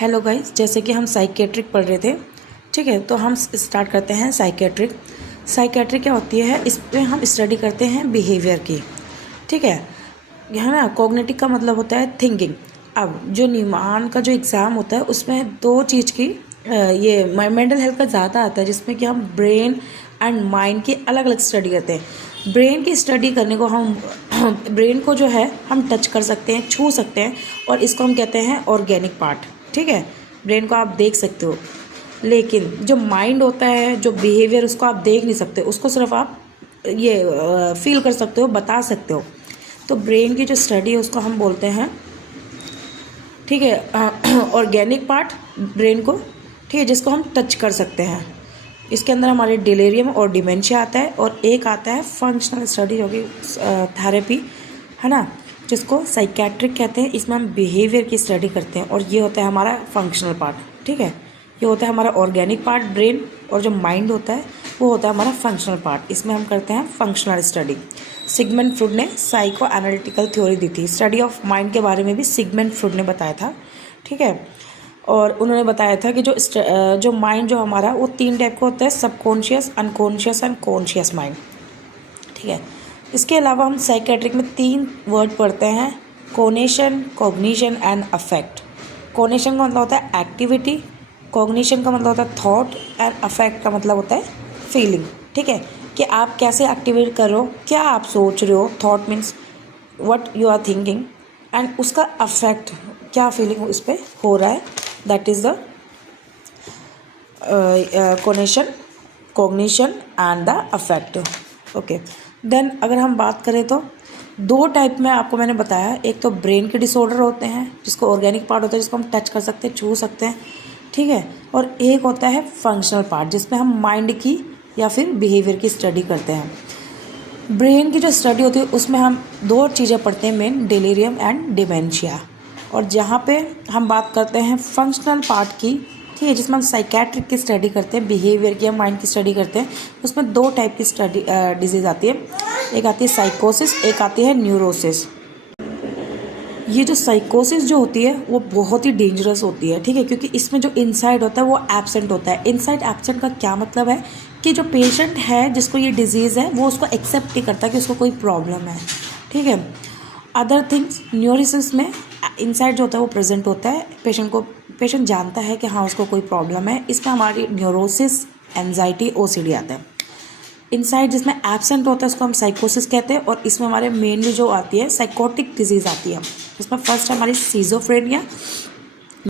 Hello guys, जैसे कि हम साइकेट्रिक पढ़ रहे थे, ठीक है। तो हम स्टार्ट करते हैं साइकेट्रिक। साइकेट्रिक क्या होती है, इस पे हम स्टडी करते हैं बिहेवियर की, ठीक है। यह ना कॉग्निटिव का मतलब होता है थिंकिंग। अब जो न्यूमान का जो एग्ज़ाम होता है उसमें दो चीज़ की ये मेंटल हेल्थ का ज़्यादा आता है, जिसमें कि हम ब्रेन एंड माइंड की अलग अलग स्टडी करते हैं। ब्रेन की स्टडी करने को हम ब्रेन को जो है हम टच कर सकते हैं, छू सकते हैं, और इसको हम कहते हैं ऑर्गेनिक पार्ट, ठीक है। ब्रेन को आप देख सकते हो, लेकिन जो माइंड होता है, जो बिहेवियर, उसको आप देख नहीं सकते, उसको सिर्फ आप ये फील कर सकते हो, बता सकते हो। तो ब्रेन की जो स्टडी है उसको हम बोलते हैं, ठीक है, ऑर्गेनिक पार्ट ब्रेन को, ठीक है, जिसको हम टच कर सकते हैं। इसके अंदर हमारे डिलीरियम और डिमेंशिया आता है, और एक आता है फंक्शनल स्टडी, जो कि थेरेपी है ना, जिसको साइकेट्रिक कहते हैं। इसमें हम बिहेवियर की स्टडी करते हैं, और ये होता है हमारा फंक्शनल पार्ट, ठीक है। ये होता है हमारा ऑर्गेनिक पार्ट ब्रेन, और जो माइंड होता है वो होता है हमारा फंक्शनल पार्ट। इसमें हम करते हैं फंक्शनल स्टडी। सिगमंड फ्रूड ने साइको एनालिटिकल थ्योरी दी थी। स्टडी ऑफ माइंड के बारे में भी सिगमंड फ्रूड ने बताया था, ठीक है। और उन्होंने बताया था कि जो माइंड जो हमारा वो 3 टाइप का होता है: subconscious, unconscious and conscious mind, ठीक है। इसके अलावा हम साइकेट्रिक में 3 वर्ड पढ़ते हैं: कोनेशन, कॉग्निशन एंड अफेक्ट। कोनेशन का मतलब होता है एक्टिविटी, कॉग्निशन का मतलब होता है थॉट, एंड अफेक्ट का मतलब होता है फीलिंग, ठीक है, कि आप कैसे एक्टिवेट कर रहे हो, क्या आप सोच रहे हो। Thought means what you are thinking, and उसका अफेक्ट, क्या फीलिंग उस पर हो रहा है, that is the conation, cognition and the affect. Okay, then अगर हम बात करें तो 2 टाइप में आपको मैंने बताया। एक तो ब्रेन के डिसऑर्डर होते हैं, जिसको ऑर्गेनिक पार्ट होता है, जिसको हम टच कर सकते हैं, छू सकते हैं, ठीक है। और एक होता है फंक्शनल पार्ट, जिसमें हम माइंड की या फिर बिहेवियर की स्टडी करते हैं। ब्रेन की जो स्टडी होती है उसमें हम 2 चीज़ें पढ़ते हैं मेन: डिलीरियम एंड डिमेंशिया। और जहाँ पे हम बात करते हैं फंक्शनल पार्ट की, ठीक है, जिसमें हम साइकेट्रिक की स्टडी करते हैं, बिहेवियर की या माइंड की स्टडी करते हैं, उसमें 2 टाइप की स्टडी डिजीज़ आती है। एक आती है साइकोसिस, एक आती है न्यूरोसिस। ये जो साइकोसिस जो होती है वो बहुत ही डेंजरस होती है, ठीक है, क्योंकि इसमें जो इनसाइड होता है वो एब्सेंट होता है। इनसाइड एब्सेंट का क्या मतलब है कि जो पेशेंट है, जिसको ये डिजीज़ है, वो उसको एक्सेप्ट नहीं करता कि उसको कोई प्रॉब्लम है, ठीक है। अदर थिंग्स, न्यूरोसिस में इनसाइड जो होता है वो प्रेजेंट होता है, पेशेंट जानता है कि हाँ उसको कोई प्रॉब्लम है। इसमें हमारी न्यूरोसिस, एंजाइटी, ओसीडी आता है। इनसाइड जिसमें एब्सेंट होता है उसको हम साइकोसिस कहते हैं। और इसमें हमारे मेनली जो आती है साइकोटिक डिजीज़ आती है। इसमें फर्स्ट है हमारी सीजोफ्रेनिया,